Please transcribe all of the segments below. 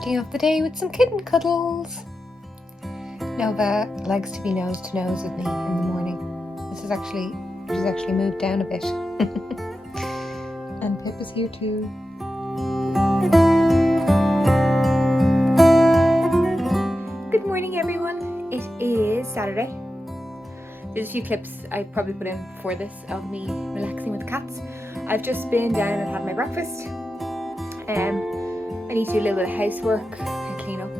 starting off the day with some kitten cuddles. Nova likes to be nose to nose with me in the morning. She's actually moved down a bit. And Pip is here too. Good morning everyone. It is Saturday. There's a few clips I probably put in before this of me relaxing with the cats. I've just been down and had my breakfast. I need to do a little bit of housework and clean up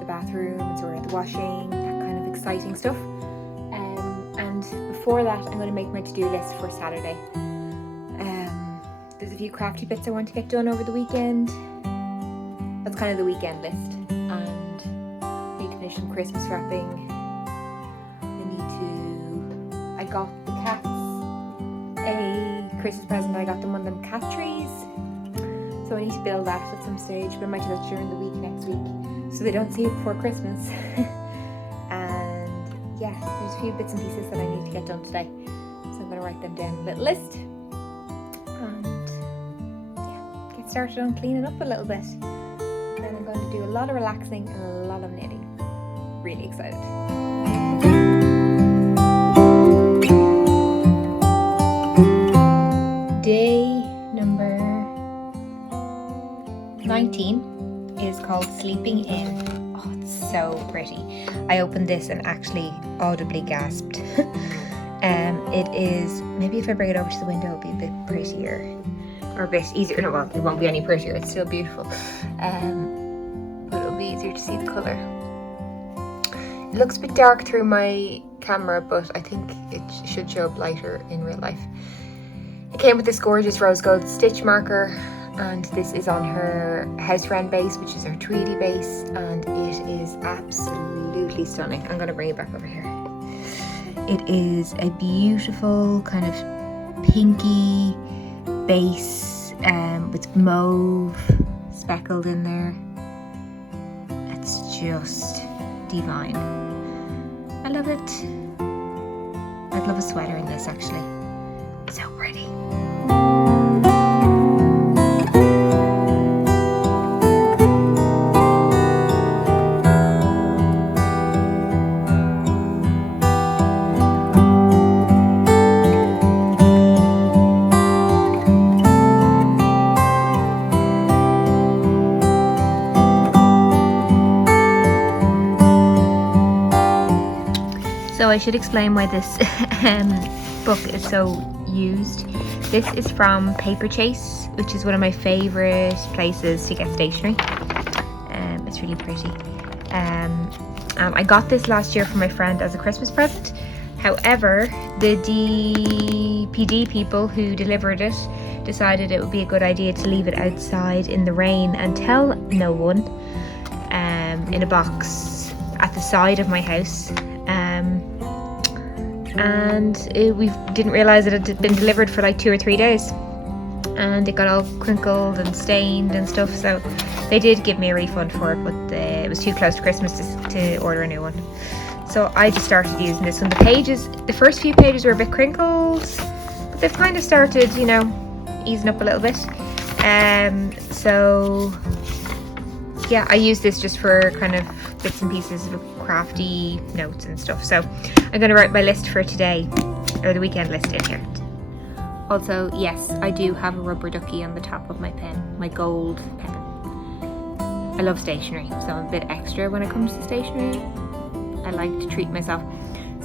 the bathroom and sort out the washing, that kind of exciting stuff. And before that, I'm going to make my to-do list for Saturday. There's a few crafty bits I want to get done over the weekend. That's kind of the weekend list. And I need to finish some Christmas wrapping. I got the cats a Christmas present. I got them one of them cat trees. So I need to build that at some stage, but I might do that during the week next week so they don't see it before Christmas. And yeah, there's a few bits and pieces that I need to get done today. So I'm going to write them down in a little list. And yeah, get started on cleaning up a little bit. Then I'm going to do a lot of relaxing and a lot of knitting. Really excited. Day number 19 is called Sleeping In. Oh, it's so pretty. I opened this and actually audibly gasped. It is, maybe if I bring it over to the window, it'll be a bit prettier. Or a bit easier. No, well, it won't be any prettier. It's still beautiful. But it'll be easier to see the colour. It looks a bit dark through my camera, but I think it should show up lighter in real life. It came with this gorgeous rose gold stitch marker, and this is on her house wren base, which is her Tweedy base, and it is absolutely stunning. I'm going to bring it back over here. It is a beautiful kind of pinky base with mauve speckled in there. It's just divine. I love it. I'd love a sweater in this actually. So pretty. So I should explain why this book is so used. This is from Paper Chase, which is one of my favourite places to get stationery. It's really pretty. I got this last year for my friend as a Christmas present. However, the DPD people who delivered it decided it would be a good idea to leave it outside in the rain and tell no one in a box at the side of my house. We didn't realise that it had been delivered for like 2 or 3 days, and it got all crinkled and stained and stuff, so they did give me a refund for it, but it was too close to Christmas to order a new one. So I just started using this one. The first few pages were a bit crinkled, but they've kind of started, easing up a little bit. So yeah, I use this just for kind of bits and pieces of crafty notes and stuff. So I'm going to write my list for today, or the weekend list in here. Also, yes, I do have a rubber ducky on the top of my pen, my gold pen. I love stationery, so I'm a bit extra when it comes to stationery. I like to treat myself.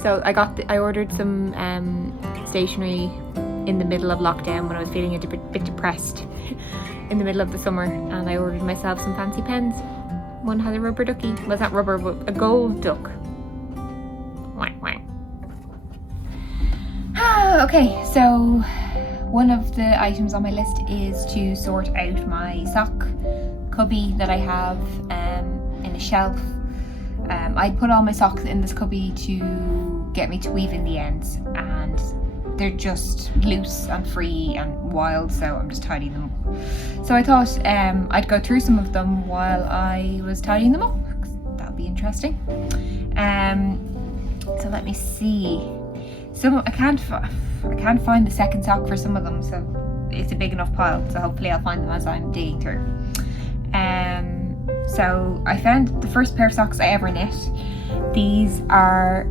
So I ordered some stationery in the middle of lockdown when I was feeling a bit depressed in the middle of the summer, and I ordered myself some fancy pens. One has a rubber ducky. Well, it's not rubber, but a gold duck. Okay, so one of the items on my list is to sort out my sock cubby that I have in a shelf. I put all my socks in this cubby to get me to weave in the ends, and they're just loose and free and wild, so I'm just tidying them up. So I thought I'd go through some of them while I was tidying them up. That'll be interesting. So let me see. I can't find the second sock for some of them, so it's a big enough pile, so hopefully I'll find them as I'm digging through. So I found the first pair of socks I ever knit. These are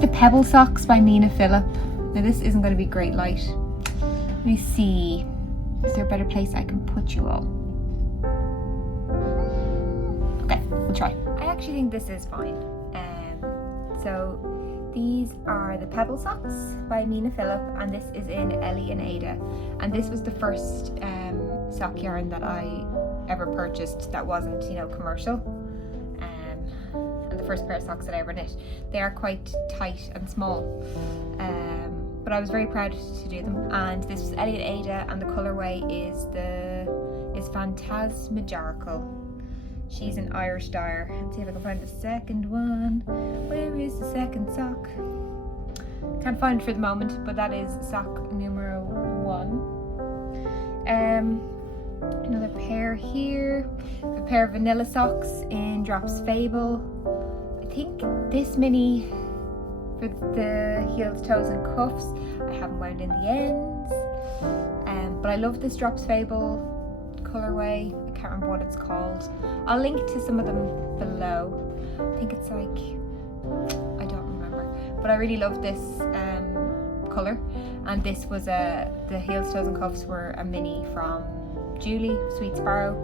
the Pebble Socks by Mina Phillip. Now this isn't going to be great light. Let me see. Is there a better place I can put you all? Okay, we'll try. I actually think this is fine. So these are the Pebble Socks by Mina Phillip, and this is in Ellie and Ada. And this was the first sock yarn that I ever purchased that wasn't, commercial. And the first pair of socks that I ever knit. They are quite tight and small. But I was very proud to do them. And this was Ellie and Ada, and the colourway is Phantasmagorical. She's an Irish dyer. Let's see if I can find the second one. Where is the second sock? Can't find it for the moment, but that is sock numero 1. Another pair here. A pair of vanilla socks in Drops Fable. I think this mini for the heels, toes and cuffs. I haven't wound in the ends. But I love this Drops Fable colourway. I can't remember what it's called. I'll link to some of them below. I think it's I don't remember, but I really love this colour. And this was the heels, toes and cuffs were a mini from Julie, Sweet Sparrow,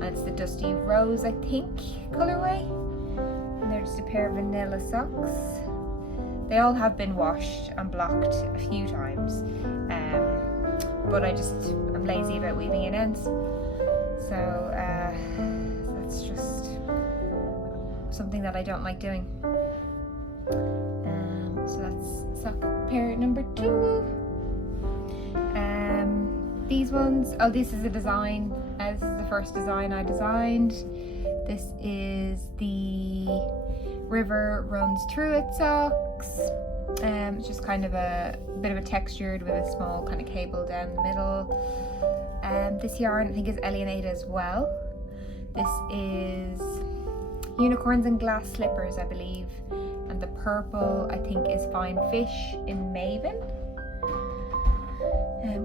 and it's the Dusty Rose, I think, colourway. And they're just a pair of vanilla socks. They all have been washed and blocked a few times, but I'm lazy about weaving in ends. So that's just something that I don't like doing. So that's sock pair number 2. These ones, this is a design. This is the first design I designed. This is the River Runs Through It socks. It's just kind of a bit of a textured with a small kind of cable down the middle. This yarn I think is Ellie and Ada as well. This is Unicorns and Glass Slippers, I believe. And the purple I think is Fine Fish in Maven.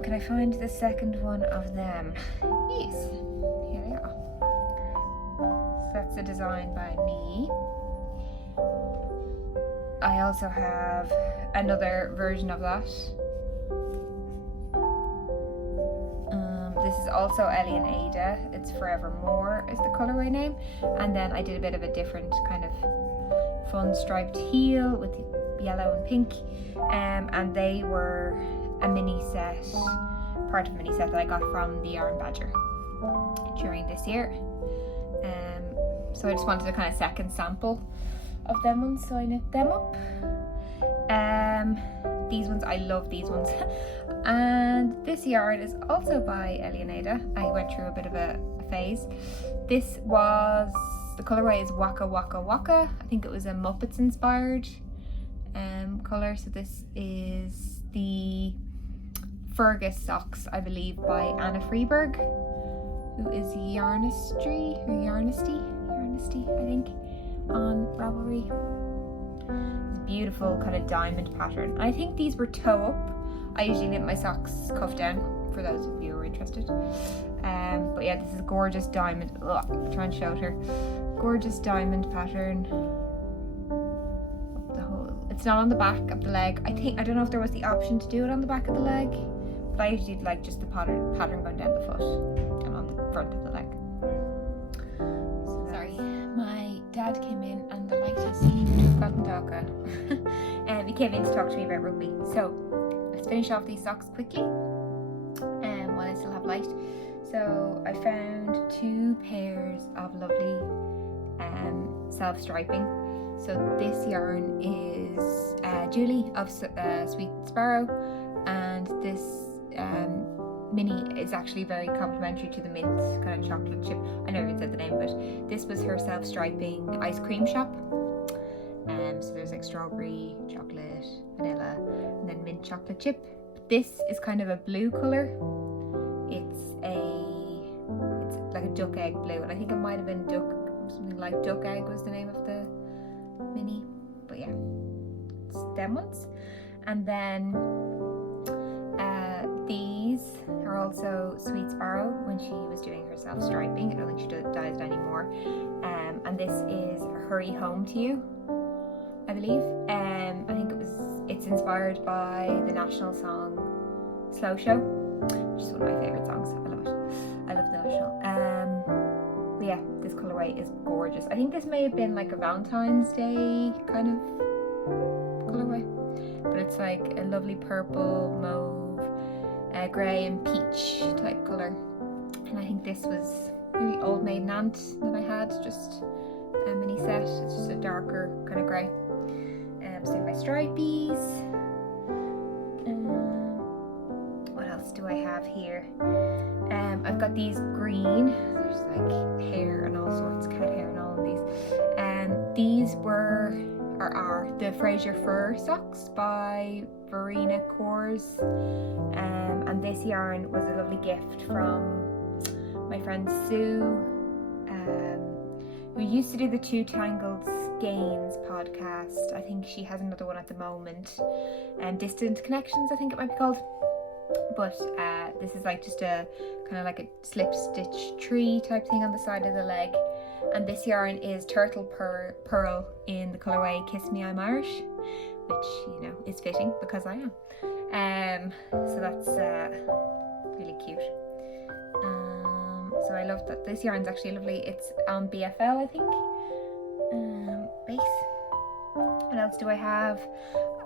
Can I find the second one of them? Yes, here they are. So that's a design by me. I also have another version of that. This is also Ellie and Ada. It's Forevermore is the colourway name. And then I did a bit of a different kind of fun striped heel with yellow and pink. And they were a mini set, part of a mini set that I got from the Yarn Badger during this year. So I just wanted a kind of second sample of them ones, so I knit them up. These ones, I love these ones. And this yarn is also by Ellie and Ada. I went through a bit of a phase. This was, the colourway is Waka Waka Waka. I think it was a Muppets inspired colour. So this is the Fergus Socks, I believe, by Anna Freeberg, who is Yarnisty, I think, on Ravelry. Beautiful kind of diamond pattern. I think these were toe up. I usually knit my socks cuff down, for those of you who are interested. But yeah, this is a gorgeous diamond. Try and show it here. Gorgeous diamond pattern. The whole. It's not on the back of the leg. I don't know if there was the option to do it on the back of the leg, but I usually like just the pattern going down the foot and on the front of the leg. Sorry, my dad came in and the light has seemed to have gotten darker. He came in to talk to me about rugby. So let's finish off these socks quickly while I still have light. So I found 2 pairs of lovely self-striping. So this yarn is Julie of Sweet Sparrow, and this mini is actually very complimentary to the mint kind of chocolate chip. I never even said the name, but this was her self-striping ice cream shop. So there's like strawberry, chocolate, vanilla, and then mint chocolate chip. This is kind of a blue colour. It's like a duck egg blue, and I think it might have been something like duck egg was the name of the mini. But yeah, it's them ones. And then these are also Sweet Sparrow when she was doing her self-striping. I don't think she dyes it anymore. And this is Hurry Home to You, I believe. I think it's inspired by the national song Slow Show, which is one of my favourite songs. I love it. I love the national. But yeah, this colourway is gorgeous. I think this may have been like a Valentine's Day kind of colourway, but it's like a lovely purple, mauve, grey and peach type colour. And I think this was maybe Old Maid and Aunt that I had, just a mini set. It's just a darker kind of grey. Same my stripies. What else do I have here? I've got these green. There's like hair and all sorts, cat hair and all of these. These are the Frasier Fir socks by Verena Kors. And this yarn was a lovely gift from my friend Sue, who used to do the Two Tangled Skeins podcast. I think she has another one at the moment. Distant Connections, I think it might be called. But this is like just a kind of like a slip stitch tree type thing on the side of the leg. And this yarn is Turtle Pearl in the colourway Kiss Me I'm Irish, which, you know, is fitting because I am. So that's really cute. So I love that. This yarn's actually lovely. It's on BFL, I think. Base. What else do I have?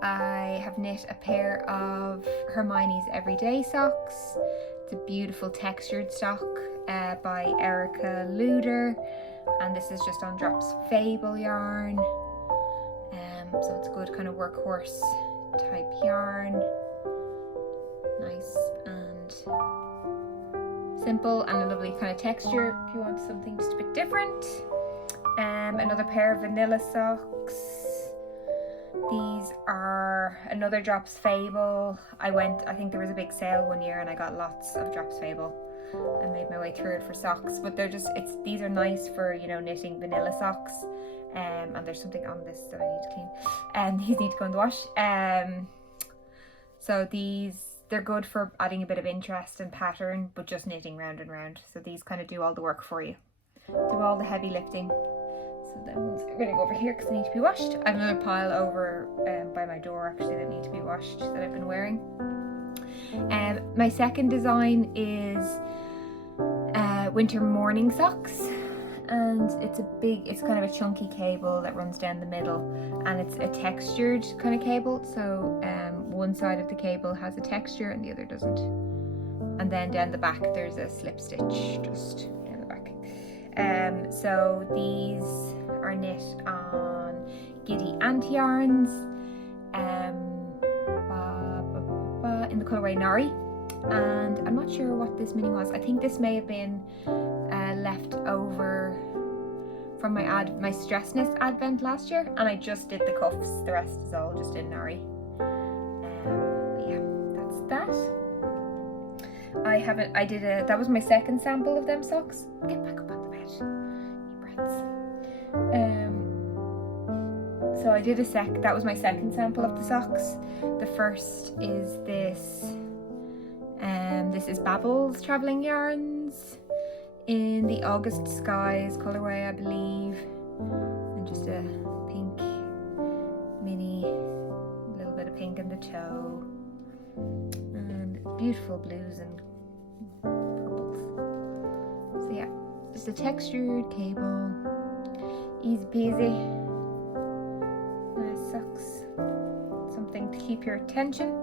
I have knit a pair of Hermiones Everyday Socks. It's a beautiful textured sock by Erica Luder, and this is just on Drops Fable yarn. So it's a good kind of workhorse type yarn. Nice and simple and a lovely kind of texture if you want something just a bit different. Another pair of vanilla socks. These are another Drops Fable. I think there was a big sale one year and I got lots of Drops Fable. I made my way through it for socks, but these are nice for, you know, knitting vanilla socks. And there's something on this that I need to clean. These need to go in the wash. So they're good for adding a bit of interest and pattern, but just knitting round and round. So these kind of do all the work for you. Do all the heavy lifting. So then I'm going to go over here because they need to be washed. I have another pile over by my door actually that need to be washed that I've been wearing. My second design is winter morning socks, and it's kind of a chunky cable that runs down the middle, and it's a textured kind of cable. So one side of the cable has a texture and the other doesn't. And then down the back there's a slip stitch just down the back. So these are knit on Giddy Yarns in the colourway Nari, and I'm not sure what this mini was. I think this may have been left over from my Stress Knit advent last year, and I just did the cuffs. The rest is all just in Nari. Yeah, that's that. That was my second sample of them socks. Get back up on the bed, you brats. So I did that was my second sample of the socks. The first is this. This is Babel's Travelling Yarns in the August Skies colourway, I believe. And just a pink mini, little bit of pink in the toe. And beautiful blues and purples. So yeah, just a textured cable. Easy peasy. Nice socks. Something to keep your attention.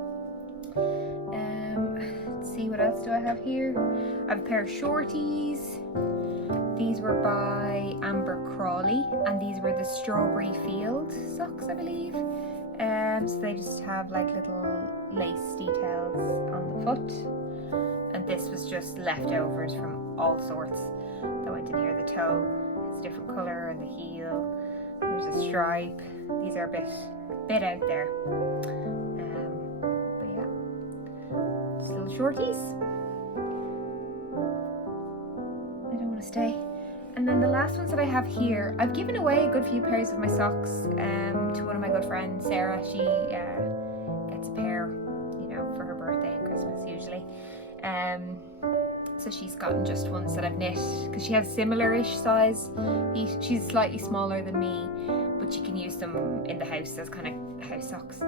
Let's see, what else do I have here? I have a pair of shorties. These were by Amber Crawley, and these were the Strawberry Field socks, I believe. So they just have like little lace details on the foot, and this was just leftovers from all sorts that went in here. The toe is a different colour, and the heel. There's a stripe. These are a bit out there. But yeah, just little shorties. I don't want to stay. And then the last ones that I have here, I've given away a good few pairs of my socks to one of my good friends, Sarah. She gets a pair, you know, for her birthday and Christmas usually. So so she's gotten just ones that I've knit because she has similar-ish size. She's slightly smaller than me, but she can use them in the house as kind of house socks.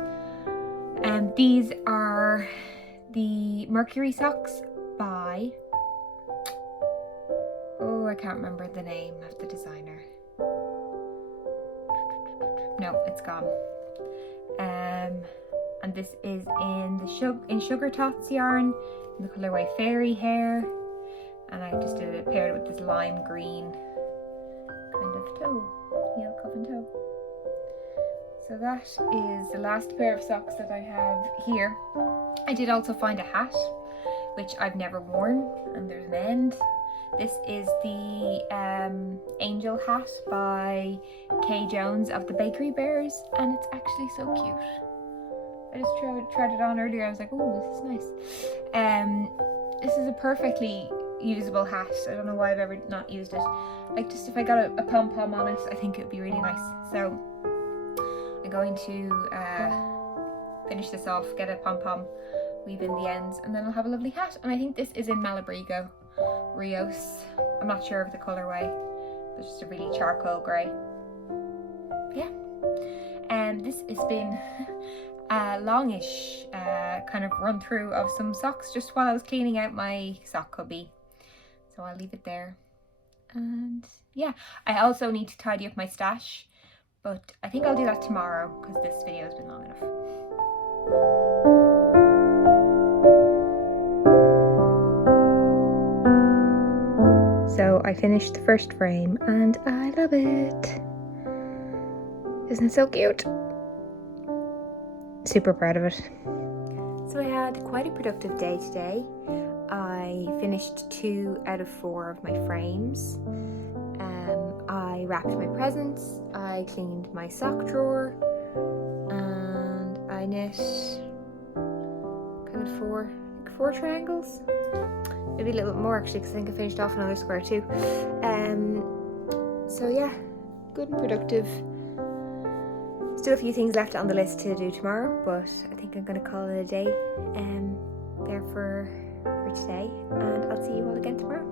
These are the Mercury Socks by, oh, I can't remember the name of the designer. No, it's gone. And this is in Sugar Tots yarn in the colourway Fairy Hair, and I just did it paired with this lime green kind of toe, heel cuff and toe. So that is the last pair of socks that I have here. I did also find a hat, which I've never worn, and there's an end. This is the Angel hat by Kay Jones of the Bakery Bears, and it's actually so cute. I just tried it on earlier. I was like, oh, this is nice. This is a perfectly usable hat. I don't know why I've ever not used it. Like, just if I got a pom-pom on it, I think it would be really nice. So I'm going to finish this off, get a pom-pom, weave in the ends, and then I'll have a lovely hat. And I think this is in Malabrigo Rios. I'm not sure of the colourway, but just a really charcoal grey. Yeah. This has been a longish kind of run through of some socks just while I was cleaning out my sock cubby. So I'll leave it there. And yeah, I also need to tidy up my stash, but I think I'll do that tomorrow because this video has been long enough. So I finished the first frame and I love it. Isn't it so cute? Super proud of it. So I had quite a productive day today. I finished 2 out of 4 of my frames. I wrapped my presents, I cleaned my sock drawer, and I knit kind of 4 triangles. Maybe a little bit more actually, because I think I finished off another square too. So yeah, good and productive. Still a few things left on the list to do tomorrow, but I think I'm going to call it a day there for today, and I'll see you all again tomorrow.